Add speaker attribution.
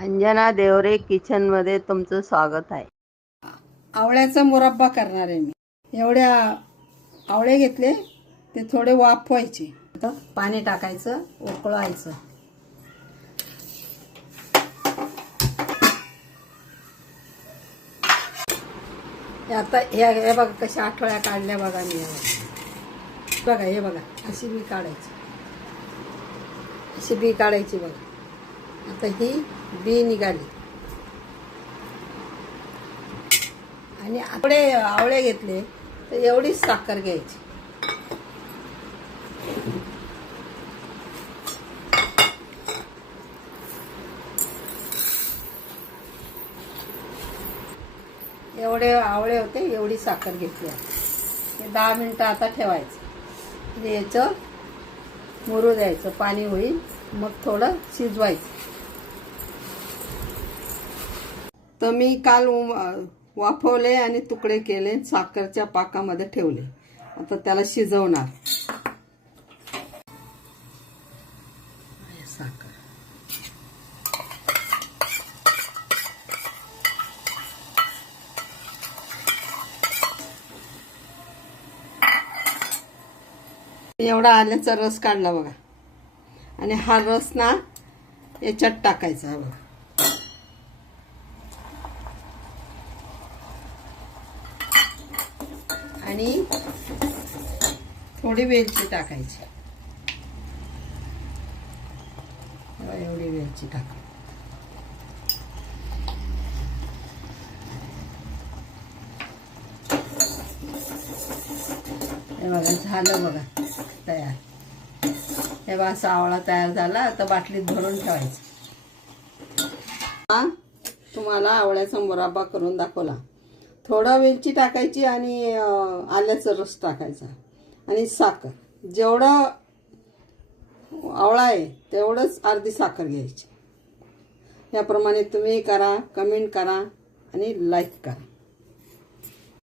Speaker 1: अंजना देवरे किचनमध्ये तुमचं स्वागत आहे.
Speaker 2: आवळ्याचा मुरब्बा करणार आहे मी. एवढ्या आवळे घेतले ते थोडे वाफवायचे आता पाणी टाकायचं उकळवायचं. आता हे हे बघा कशा आठवड्या काढल्या बघा मी. बघा हे बघा अशी बी काढायची. अशी बी काढायची बघा. आता ही बी निघाली. आणि आपले आवळे घेतले तर एवढीच साखर घ्यायची. एवढे आवळे होते एवढी साखर घेतली आहे. हे दहा मिनटं आता ठेवायचं. म्हणजे याचं मुरू द्यायचं पाणी होईल मग थोडं शिजवायचं. तर मी काल वाफवले आणि तुकडे केले साखरच्या पाकामध्ये ठेवले. आता त्याला शिजवणार. साखर. एवढा आल्याचा रस काढला बघा. आणि हा रस ना याच्यात टाकायचा बघा. आणि थोडी वेलची टाकायची. एवढी वेलची टाका हे बघा झालं बघा तयार. हे बघा असा आवळा तयार झाला आता बाटलीत भरून ठेवायचं. हा तुम्हाला आवळ्याचा मुराबा करून दाखवला. थोडा वेलची टाकायची आणि आल्याचा रस टाकायचा. आणि साखर. जेवढं आवळा आहे तेवढंच अर्धी साखर घ्यायची. याप्रमाणे तुम्ही करा कमेंट करा आणि लाईक करा.